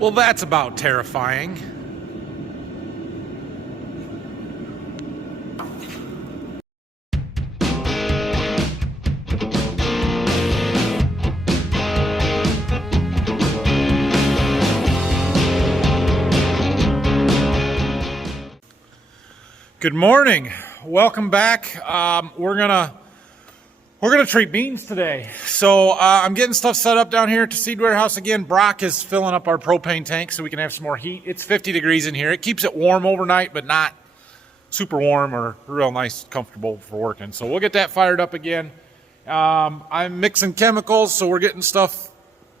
Well, that's about terrifying. Good morning. Welcome back. We're gonna treat beans today. So I'm getting stuff set up down here at the seed warehouse again. Brock is filling up our propane tank so we can have some more heat. It's 50 degrees in here. It keeps it warm overnight, but not super warm or real nice, comfortable for working. So we'll get that fired up again. I'm mixing chemicals, so we're getting stuff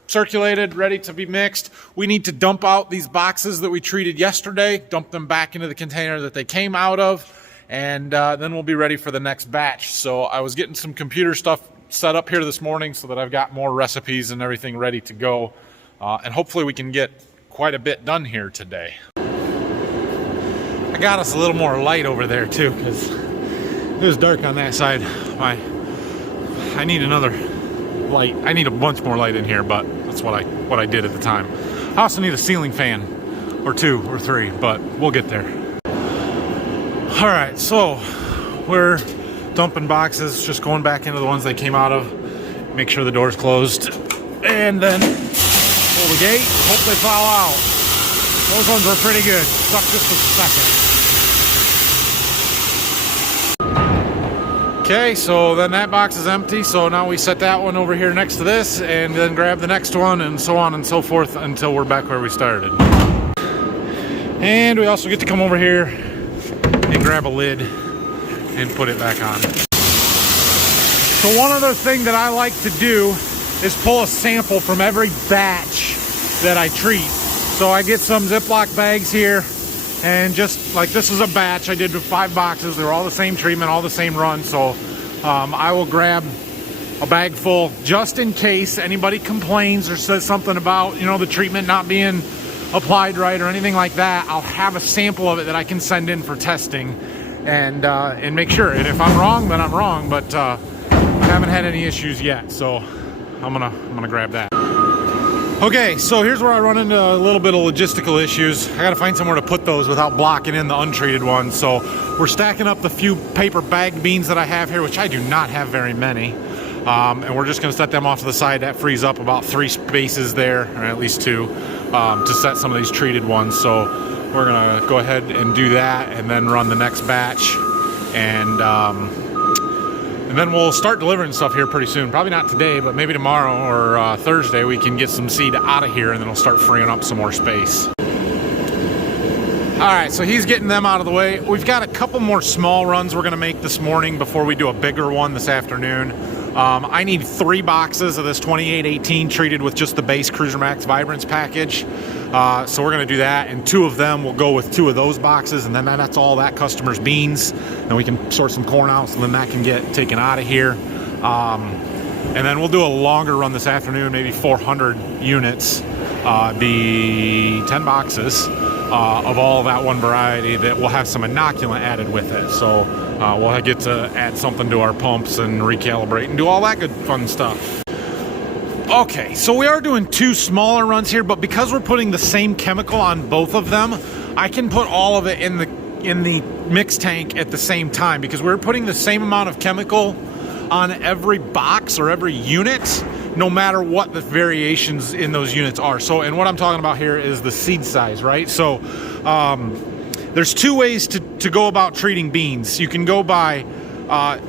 circulated, ready to be mixed. We need to dump out these boxes that we treated yesterday, dump them back into the container that they came out of, and then we'll be ready for the next batch. So I was getting some computer stuff set up here this morning so that I've got more recipes and everything ready to go, and hopefully we can get quite a bit done here today. I got us a little more light over there too, because it was dark on that side. I need another light. I need a bunch more light in here, but that's what I did at the time. I also need a ceiling fan or two or three, but we'll get there. All right, so we're dumping boxes, just going back into the ones they came out of, make sure the door's closed, and then pull the gate, hope they fall out. Those ones were pretty good. Suck just a second. Okay, so then that box is empty, so now we set that one over here next to this and then grab the next one and so on and so forth until we're back where we started. And we also get to come over here and grab a lid and put it back on. So one other thing that I like to do is pull a sample from every batch that I treat. So I get some Ziploc bags here, and just like this is a batch I did with 5 boxes. They're all the same treatment, all the same run. So I will grab a bag full just in case anybody complains or says something about, you know, the treatment not being applied right or anything like that. I'll have a sample of it that I can send in for testing and make sure. And if I'm wrong, then I'm wrong. But I haven't had any issues yet, so I'm gonna grab that. Okay, so here's where I run into a little bit of logistical issues. I gotta find somewhere to put those without blocking in the untreated ones. So we're stacking up the few paper bag beans that I have here, which I do not have very many. And we're just gonna set them off to the side. That frees up about 3 spaces there, or at least 2, to set some of these treated ones. So we're gonna go ahead and do that and then run the next batch. And then we'll start delivering stuff here pretty soon. Probably not today, but maybe tomorrow or Thursday we can get some seed out of here and then we'll start freeing up some more space. All right, so he's getting them out of the way. We've got a couple more small runs we're gonna make this morning before we do a bigger one this afternoon. I need 3 boxes of this 2818 treated with just the base Cruiser Max Vibrance package. So we're gonna do that, and 2 of them will go with 2 of those boxes, and then that's all that customer's beans. And we can sort some corn out, so then that can get taken out of here. And then we'll do a longer run this afternoon, maybe 400 units, be 10 boxes of all that one variety that will have some inoculant added with it. So we'll get to add something to our pumps and recalibrate and do all that good fun stuff. Okay, so we are doing 2 smaller runs here, but because we're putting the same chemical on both of them, I can put all of it in the mix tank at the same time, because we're putting the same amount of chemical on every box or every unit, no matter what the variations in those units are. So, and what I'm talking about here is the seed size, right? So there's 2 ways to go about treating beans. You can go by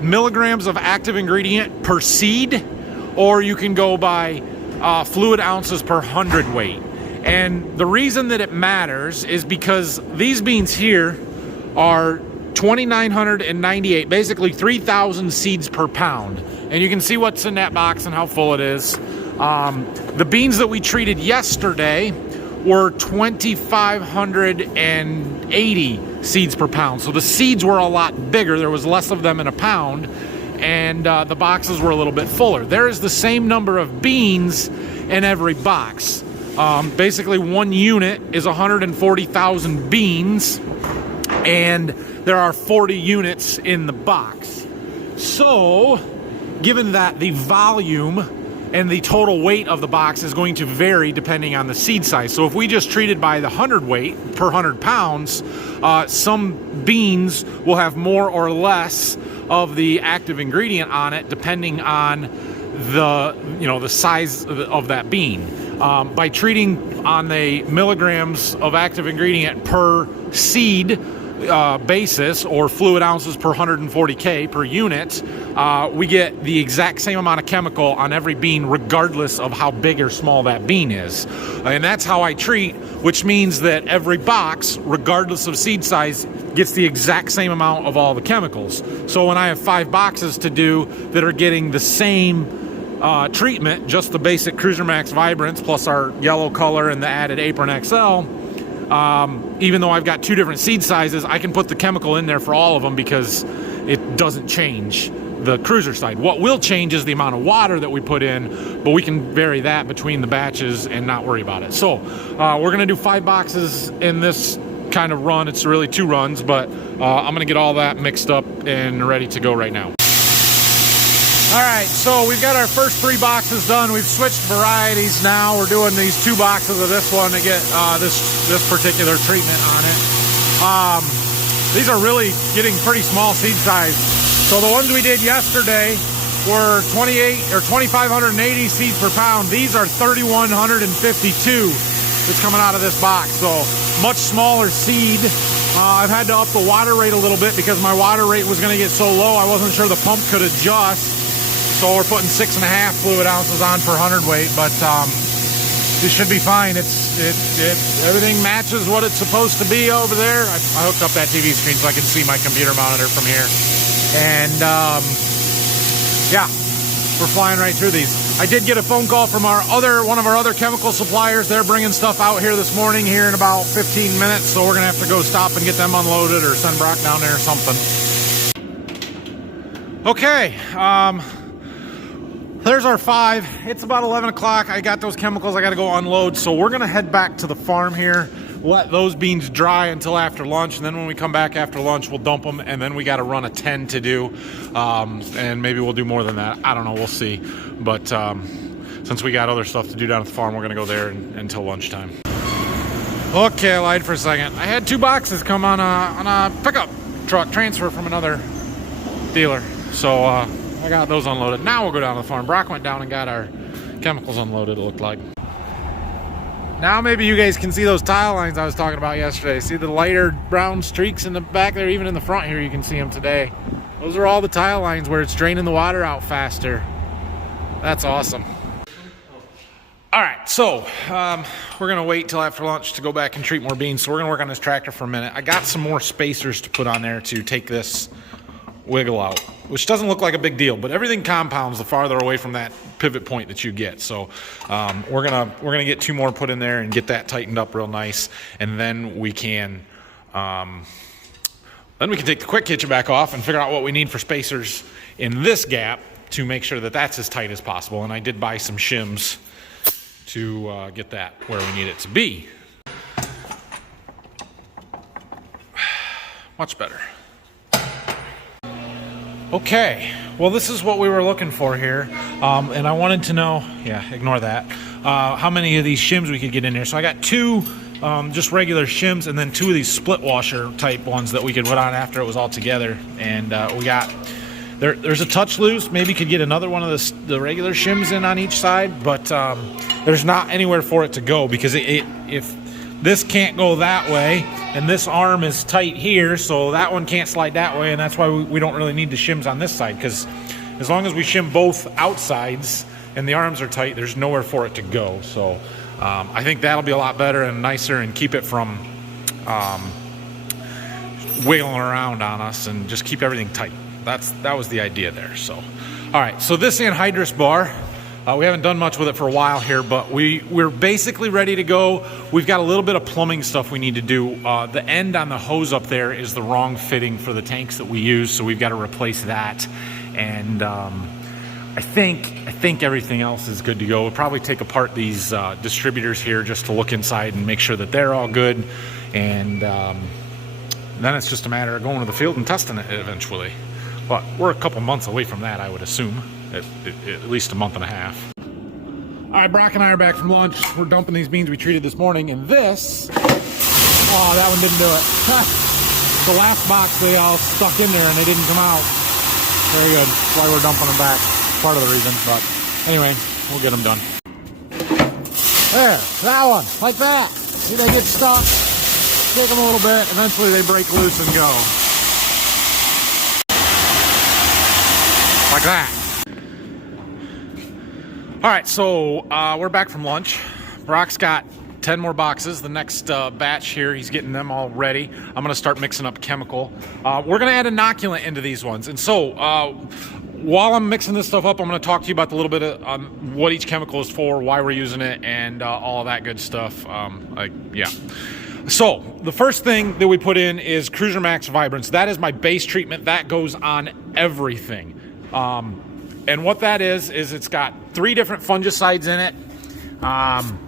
milligrams of active ingredient per seed, or you can go by fluid ounces per hundredweight. And the reason that it matters is because these beans here are 2,998, basically 3,000 seeds per pound. And you can see what's in that box and how full it is. The beans that we treated yesterday were 2,580 seeds per pound. So the seeds were a lot bigger. There was less of them in a pound. And the boxes were a little bit fuller. There is the same number of beans in every box. Basically, 1 unit is 140,000 beans, and there are 40 units in the box. So, given that the volume and the total weight of the box is going to vary depending on the seed size. So if we just treated by the 100 weight per 100 pounds, some beans will have more or less of the active ingredient on it depending on the size of that bean. By treating on the milligrams of active ingredient per seed basis, or fluid ounces per 140K per unit, we get the exact same amount of chemical on every bean regardless of how big or small that bean is. And that's how I treat, which means that every box, regardless of seed size, gets the exact same amount of all the chemicals. So when I have 5 boxes to do that are getting the same treatment, just the basic Cruiser Max Vibrance plus our yellow color and the added Apron XL, even though I've got 2 different seed sizes, I can put the chemical in there for all of them because it doesn't change the Cruiser side. What will change is the amount of water that we put in, but we can vary that between the batches and not worry about it. So we're gonna do 5 boxes in this kind of run. It's really 2 runs, but I'm gonna get all that mixed up and ready to go right now. All right, so we've got our first 3 boxes done. We've switched varieties now. We're doing these 2 boxes of this one to get this particular treatment on it. These are really getting pretty small seed size. So the ones we did yesterday were 2,580 seeds per pound. These are 3,152 that's coming out of this box. So much smaller seed. I've had to up the water rate a little bit because my water rate was going to get so low I wasn't sure the pump could adjust. So we're putting 6.5 fluid ounces on per 100 weight, but this should be fine. Everything matches what it's supposed to be over there. I hooked up that TV screen so I can see my computer monitor from here. And yeah, we're flying right through these. I did get a phone call from one of our other chemical suppliers. They're bringing stuff out here this morning here in about 15 minutes. So we're gonna have to go stop and get them unloaded or send Brock down there or something. Okay, there's our 5. It's about 11 o'clock. I got those chemicals I got to go unload. So we're going to head back to the farm here, let those beans dry until after lunch. And then when we come back after lunch, we'll dump them. And then we got to run a 10 to do. And maybe we'll do more than that. I don't know. We'll see. But since we got other stuff to do down at the farm, we're going to go there until lunchtime. Okay, I lied for a second. I had 2 boxes come on a pickup truck transfer from another dealer. So, I got those unloaded. Now we'll go down to the farm. Brock went down and got our chemicals unloaded, it looked like. Now maybe you guys can see those tile lines I was talking about yesterday. See the lighter brown streaks in the back there, even in the front here, you can see them today. Those are all the tile lines where it's draining the water out faster. That's awesome. All right, so we're gonna wait till after lunch to go back and treat more beans. So we're gonna work on this tractor for a minute. I got some more spacers to put on there to take this wiggle out, which doesn't look like a big deal, but everything compounds the farther away from that pivot point that you get. So we're gonna get 2 more put in there and get that tightened up real nice, and then we can take the quick hitch back off and figure out what we need for spacers in this gap to make sure that that's as tight as possible. And I did buy some shims to get that where we need it to be. Much better. Okay, well, this is what we were looking for here, and I wanted to know, ignore that, how many of these shims we could get in here. So I got 2 just regular shims and then 2 of these split washer type ones that we could put on after it was all together. And we got, there's a touch loose, maybe could get another one of the regular shims in on each side, but there's not anywhere for it to go because if this can't go that way, and this arm is tight here, so that one can't slide that way, and that's why we don't really need the shims on this side, because as long as we shim both outsides and the arms are tight, there's nowhere for it to go. So I think that'll be a lot better and nicer and keep it from wiggling around on us and just keep everything tight. That was the idea there. So, all right, so this anhydrous bar, we haven't done much with it for a while here, but we're basically ready to go. We've got a little bit of plumbing stuff we need to do. The end on the hose up there is the wrong fitting for the tanks that we use, so we've got to replace that. And I think everything else is good to go. We'll probably take apart these distributors here just to look inside and make sure that they're all good. And then it's just a matter of going to the field and testing it eventually. But we're a couple months away from that, I would assume. At least a month and a half. All right, Brock and I are back from lunch. We're dumping these beans we treated this morning, and this, oh, that one didn't do it. The last box, they all stuck in there and they didn't come out. Very good. That's why we're dumping them back. Part of the reason, but anyway, we'll get them done. There, that one, like that. See, they get stuck, take them a little bit, eventually they break loose and go. Like that. All right, so we're back from lunch. Brock's got 10 more boxes. The next batch here, he's getting them all ready. I'm gonna start mixing up chemical. We're gonna add inoculant into these ones. And so while I'm mixing this stuff up, I'm gonna talk to you about a little bit of what each chemical is for, why we're using it, and all of that good stuff. Yeah. So the first thing that we put in is Cruiser Max Vibrance. That is my base treatment. That goes on everything. And what that is it's got 3 different fungicides in it. The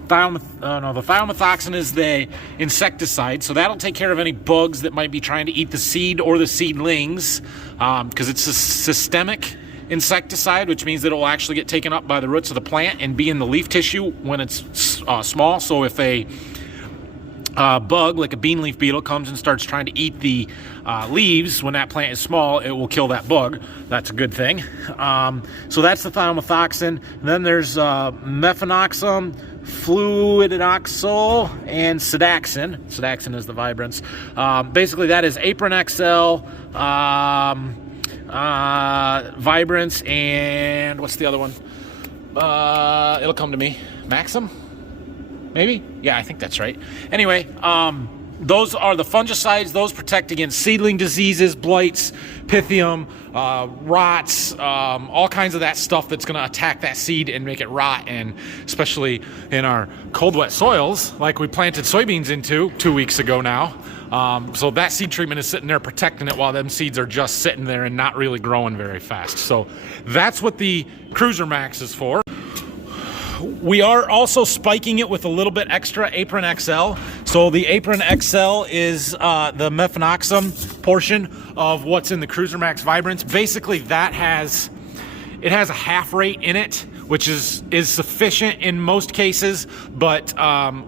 thiomethoxin is the insecticide, so that'll take care of any bugs that might be trying to eat the seed or the seedlings, because it's a systemic insecticide, which means that it will actually get taken up by the roots of the plant and be in the leaf tissue when it's small. So if a bug like a bean leaf beetle comes and starts trying to eat the leaves when that plant is small, it will kill that bug. That's a good thing. So that's the thiomethoxin. Then there's mefenoxam, fluidoxol, and sedaxin. Sedaxin is the Vibrance. Basically, that is Apron XL, Vibrance, and what's the other one? It'll come to me. Maxim? Maybe? Yeah, I think that's right. Anyway, those are the fungicides. Those protect against seedling diseases, blights, pythium, rots, all kinds of that stuff that's going to attack that seed and make it rot. And especially in our cold, wet soils, like we planted soybeans into 2 weeks ago now. So that seed treatment is sitting there protecting it while them seeds are just sitting there and not really growing very fast. So that's what the Cruiser Max is for. We are also spiking it with a little bit extra Apron XL. So the Apron XL is the mefenoxam portion of what's in the Cruiser Max Vibrance. Basically, it has a half rate in it, which is sufficient in most cases. But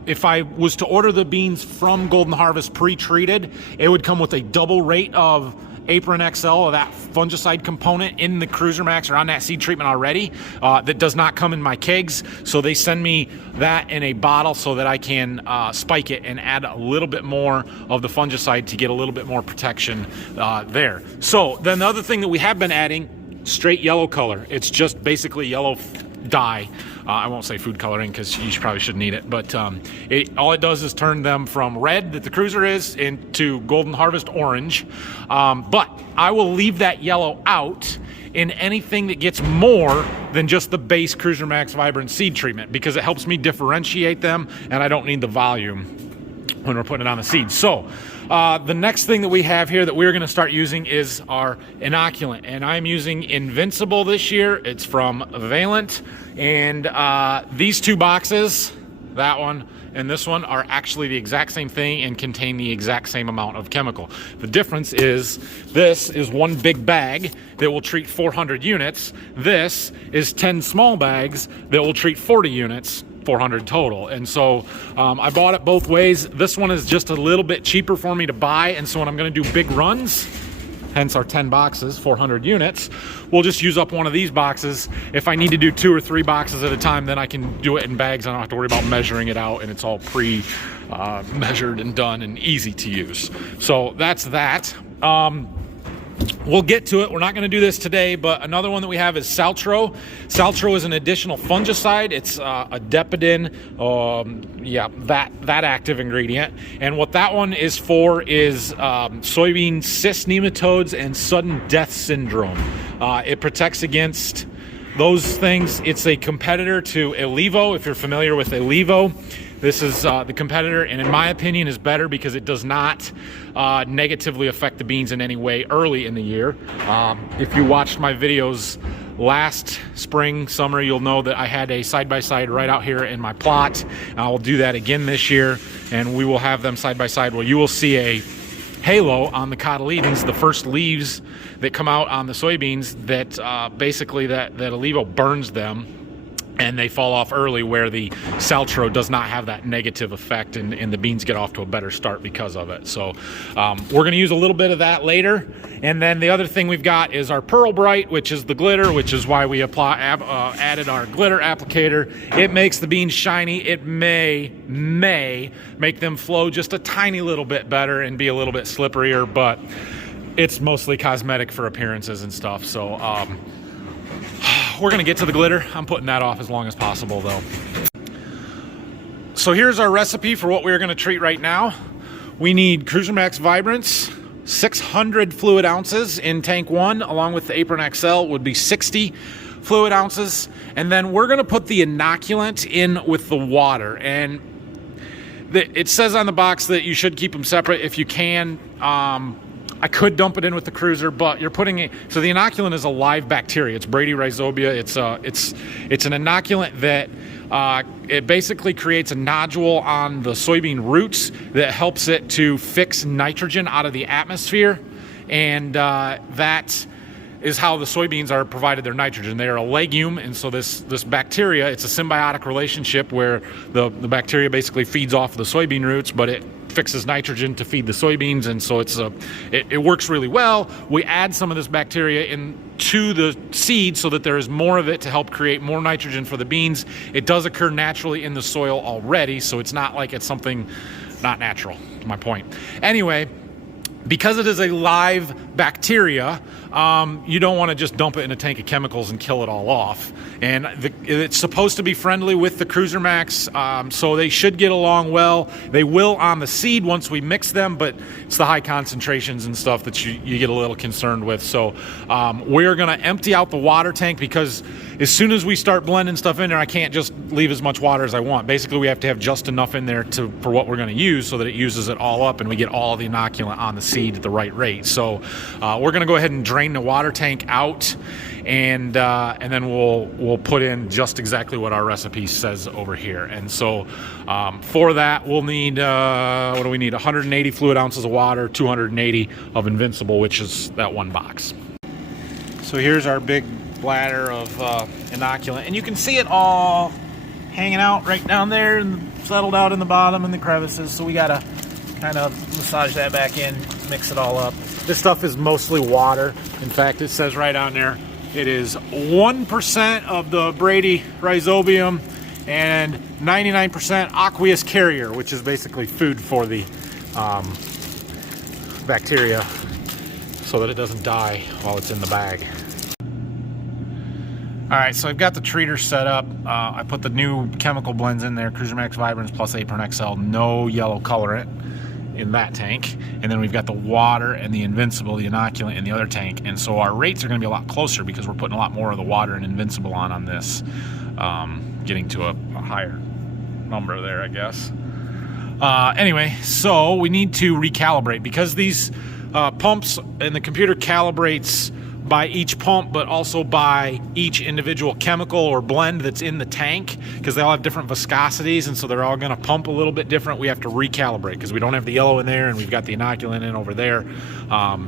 if I was to order the beans from Golden Harvest pre-treated, it would come with a double rate of Apron XL, or that fungicide component in the Cruiser Max or on that seed treatment already. That does not come in my kegs, so they send me that in a bottle so that I can spike it and add a little bit more of the fungicide to get a little bit more protection there. So then the other thing that we have been adding, straight yellow color. It's just basically yellow dye. I won't say food coloring because you probably shouldn't eat it, but all it does is turn them from red that the Cruiser is into Golden Harvest orange. But I will leave that yellow out in anything that gets more than just the base Cruiser Max Vibrant seed treatment, because it helps me differentiate them and I don't need the volume when we're putting it on the seeds. So the next thing that we have here that we're going to start using is our inoculant, and I'm using Invincible this year. It's from Valent, and these 2 boxes, that one and this one, are actually the exact same thing and contain the exact same amount of chemical. The difference is this is 1 big bag that will treat 400 units. This is 10 small bags that will treat 40 units. 400 total. And so I bought it both ways. This one is just a little bit cheaper for me to buy, and so when I'm going to do big runs, hence our 10 boxes, 400 units, we'll just use up one of these boxes. If I need to do 2 or 3 boxes at a time, then I can do it in bags. I don't have to worry about measuring it out, and it's all measured and done and easy to use. So that's that. We'll get to it. We're not going to do this today, but another one that we have is Saltro. Saltro is an additional fungicide. It's a depidin, that active ingredient. And what that one is for is soybean cyst nematodes and sudden death syndrome. It protects against those things. It's a competitor to Elevo, if you're familiar with Elevo. This is the competitor, and in my opinion is better because it does not negatively affect the beans in any way early in the year. If you watched my videos last spring, summer, you'll know that I had a side-by-side right out here in my plot. I will do that again this year, and we will have them side-by-side where you will see a halo on the cotyledons, the first leaves that come out on the soybeans that basically that Elevo burns them. and they fall off early, where the Saltro does not have that negative effect, and the beans get off to a better start because of it. So we're going to use a little bit of that later. And then the other thing we've got is our Pearl Bright, which is the glitter, which is why we added our glitter applicator. It makes the beans shiny. It may make them flow just a tiny little bit better and be a little bit slipperier, but it's mostly cosmetic for appearances and stuff. So we're going to get to the glitter. I'm putting that off as long as possible, though. So here's our recipe for what we're going to treat right now. We need Cruiser Max Vibrance, 600 fluid ounces in tank 1, along with the Apron XL would be 60 fluid ounces. And then we're going to put the inoculant in with the water. And it says on the box that you should keep them separate if you can. I could dump it in with the Cruiser, but you're putting it. So the inoculant is a live bacteria. It's Bradyrhizobia. It's an inoculant that it basically creates a nodule on the soybean roots that helps it to fix nitrogen out of the atmosphere, and that is how the soybeans are provided their nitrogen. They are a legume, and so this bacteria, it's a symbiotic relationship where the bacteria basically feeds off the soybean roots, but it fixes nitrogen to feed the soybeans, and so it works really well. We add some of this bacteria into the seed so that there is more of it to help create more nitrogen for the beans. It does occur naturally in the soil already, so it's not like it's something not natural, to my point. Anyway, because it is a live bacteria, you don't want to just dump it in a tank of chemicals and kill it all off. And it's supposed to be friendly with the Cruiser Max, so they should get along well. They will on the seed once we mix them, but it's the high concentrations and stuff that you get a little concerned with. So we're going to empty out the water tank, because as soon as we start blending stuff in there, I can't just leave as much water as I want. Basically, we have to have just enough in there for what we're going to use, so that it uses it all up and we get all the inoculant on the seed at the right rate. So we're going to go ahead and drain the water tank out, and then we'll put in just exactly what our recipe says over here. And so for that, we'll need what do we need? 180 fluid ounces of water, 280 of Invincible, which is that one box. So here's our big bladder of inoculant, and you can see it all hanging out right down there and settled out in the bottom in the crevices. So we gotta kind of massage that back in, mix it all up. This stuff is mostly water. In fact, it says right on there, it is 1% of the Bradyrhizobium and 99% aqueous carrier, which is basically food for the bacteria, so that it doesn't die while it's in the bag. All right, so I've got the treater set up. I put the new chemical blends in there, Cruiser Max Vibrance plus Apron XL, no yellow colorant in that tank. And then we've got the water and the Invincible, the inoculant, in the other tank. And so our rates are going to be a lot closer, because we're putting a lot more of the water and Invincible on this, getting to a higher number there, I guess. Anyway, so we need to recalibrate, because these pumps and the computer calibrates by each pump, but also by each individual chemical or blend that's in the tank, because they all have different viscosities, and so they're all going to pump a little bit different. We have to recalibrate because we don't have the yellow in there, and we've got the inoculant in over there.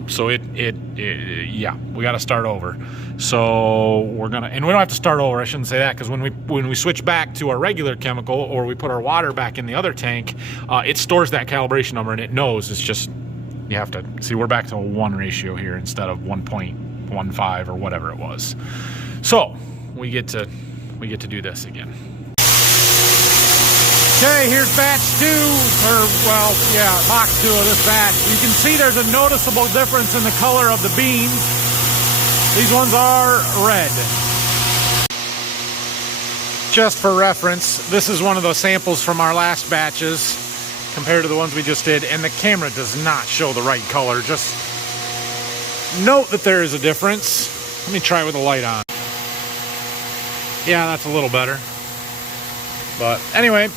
So yeah, we got to start over. So we're gonna, and we don't have to start over. I shouldn't say that, because when we switch back to our regular chemical, or we put our water back in the other tank, it stores that calibration number, and it knows. It's just, you have to see, we're back to a 1 ratio here instead of 1.15 or whatever it was. So we get to do this again. Okay, here's batch 2, or well, yeah, box 2 of this batch. You can see there's a noticeable difference in the color of the beans. These ones are red. Just for reference, this is one of those samples from our last batches compared to the ones we just did, and the camera does not show the right color. Just note that there is a difference. Let me try it with the light on. Yeah, that's a little better. But anyway,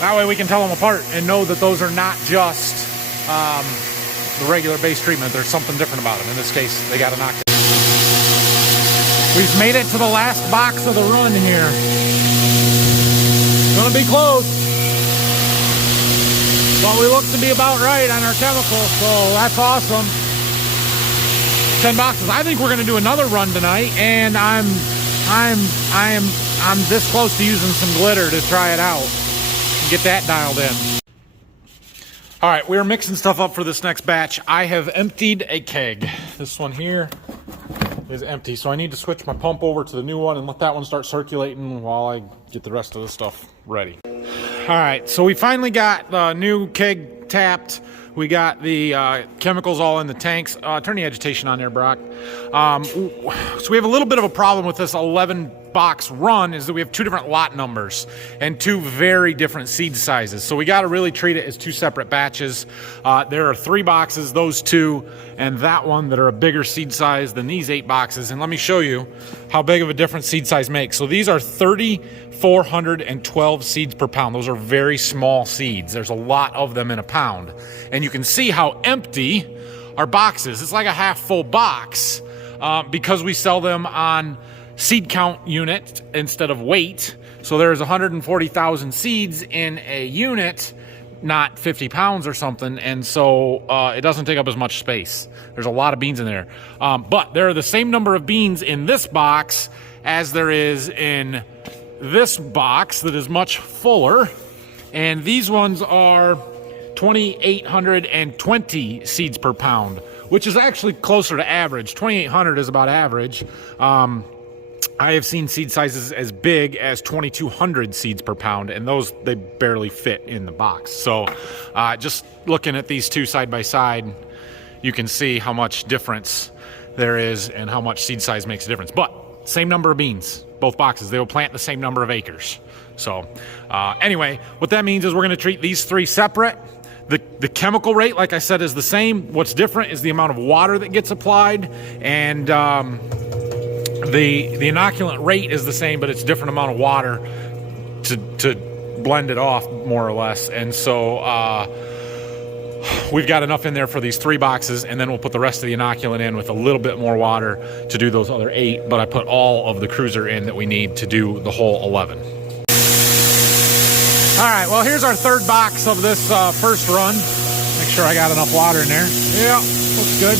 that way we can tell them apart and know that those are not just the regular base treatment. There's something different about them. In this case, they got knocked out. We've made it to the last box of the run here. Gonna be close, but we look to be about right on our chemicals, so that's awesome. 10 boxes. I think we're gonna do another run tonight, and I'm I'm this close to using some glitter to try it out and get that dialed in. All right, we're mixing stuff up for this next batch. I have emptied a keg. This one here is empty, so I need to switch my pump over to the new one and let that one start circulating while I get the rest of the stuff ready. All right, so we finally got the new keg tapped. We got the chemicals all in the tanks. Turn the agitation on there, Brock. So we have a little bit of a problem with this 11-box run is that we have 2 different lot numbers and 2 very different seed sizes. So we got to really treat it as 2 separate batches. There are 3 boxes, those 2, and that one that are a bigger seed size than these 8 boxes. And let me show you how big of a difference seed size makes. So these are 3,412 seeds per pound. Those are very small seeds. There's a lot of them in a pound. And you can see how empty our box is. It's like a half full box because we sell them on seed count unit instead of weight. So there's 140,000 seeds in a unit, not 50 pounds or something. And so it doesn't take up as much space. There's a lot of beans in there. But there are the same number of beans in this box as there is in this box that is much fuller. And these ones are 2,820 seeds per pound, which is actually closer to average. 2,800 is about average. I have seen seed sizes as big as 2,200 seeds per pound, and those, they barely fit in the box. So just looking at these 2 side by side, you can see how much difference there is and how much seed size makes a difference. But same number of beans, both boxes. They will plant the same number of acres. So anyway, what that means is we're going to treat these 3 separate. The chemical rate, like I said, is the same. What's different is the amount of water that gets applied, and the inoculant rate is the same, but it's a different amount of water to blend it off, more or less. And so we've got enough in there for these 3 boxes, and then we'll put the rest of the inoculant in with a little bit more water to do those other 8. But I put all of the cruiser in that we need to do the whole 11. All right, well, here's our 3rd box of this first run. Make sure I got enough water in there. Yeah, looks good.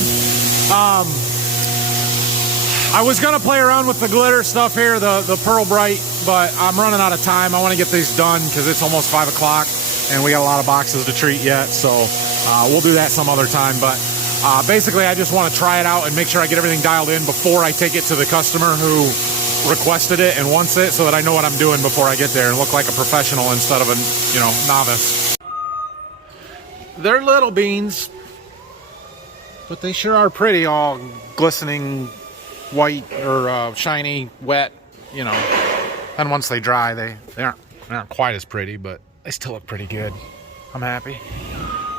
I was gonna play around with the glitter stuff here, the Pearl Bright, but I'm running out of time. I wanna get these done because it's almost 5 o'clock and we got a lot of boxes to treat yet, so we'll do that some other time. But basically, I just wanna try it out and make sure I get everything dialed in before I take it to the customer who requested it and wants it, so that I know what I'm doing before I get there and look like a professional instead of a, novice. They're little beans, but they sure are pretty, all glistening white or shiny, wet, And once they dry, they aren't quite as pretty, but they still look pretty good. I'm happy.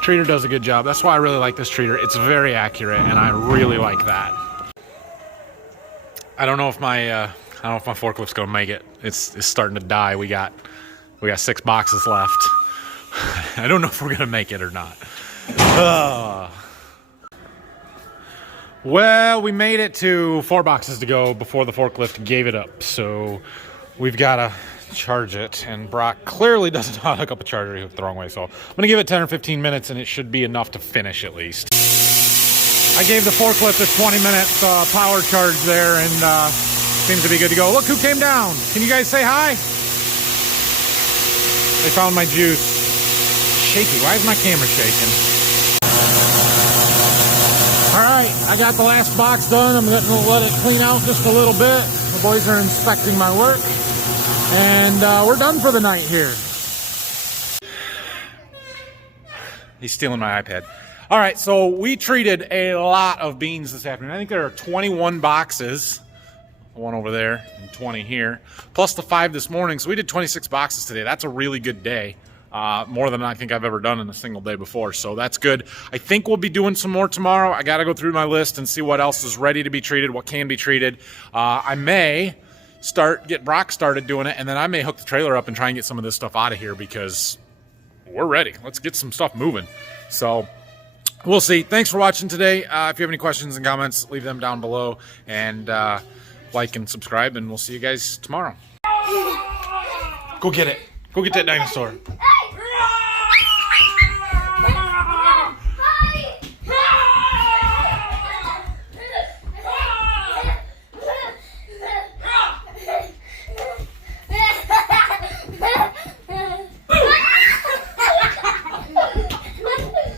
Treater does a good job. That's why I really like this treater. It's very accurate, and I really like that. I don't know if my forklift's gonna make it. It's starting to die. We got 6 boxes left. I don't know if we're gonna make it or not. Well, we made it to 4 boxes to go before the forklift gave it up. So we've gotta charge it, and Brock clearly doesn't know how to hook up a charger. He hooked the wrong way. So I'm gonna give it 10 or 15 minutes, and it should be enough to finish at least. I gave the forklift a 20-minute power charge there, and seems to be good to go. Look who came down. Can you guys say hi? They found my juice. Shaky. Why is my camera shaking? All right, I got the last box done. I'm going to let it clean out just a little bit. The boys are inspecting my work, and we're done for the night here. He's stealing my iPad. All right, so we treated a lot of beans this afternoon. I think there are 21 boxes. One over there and 20 here, plus the 5 this morning. So we did 26 boxes today. That's a really good day. More than I think I've ever done in a single day before. So that's good. I think we'll be doing some more tomorrow. I got to go through my list and see what else is ready to be treated, what can be treated. I may get Brock started doing it, and then I may hook the trailer up and try and get some of this stuff out of here because we're ready. Let's get some stuff moving. So we'll see. Thanks for watching today. If you have any questions and comments, leave them down below, and like and subscribe, and we'll see you guys tomorrow. Go get it. Go get that dinosaur.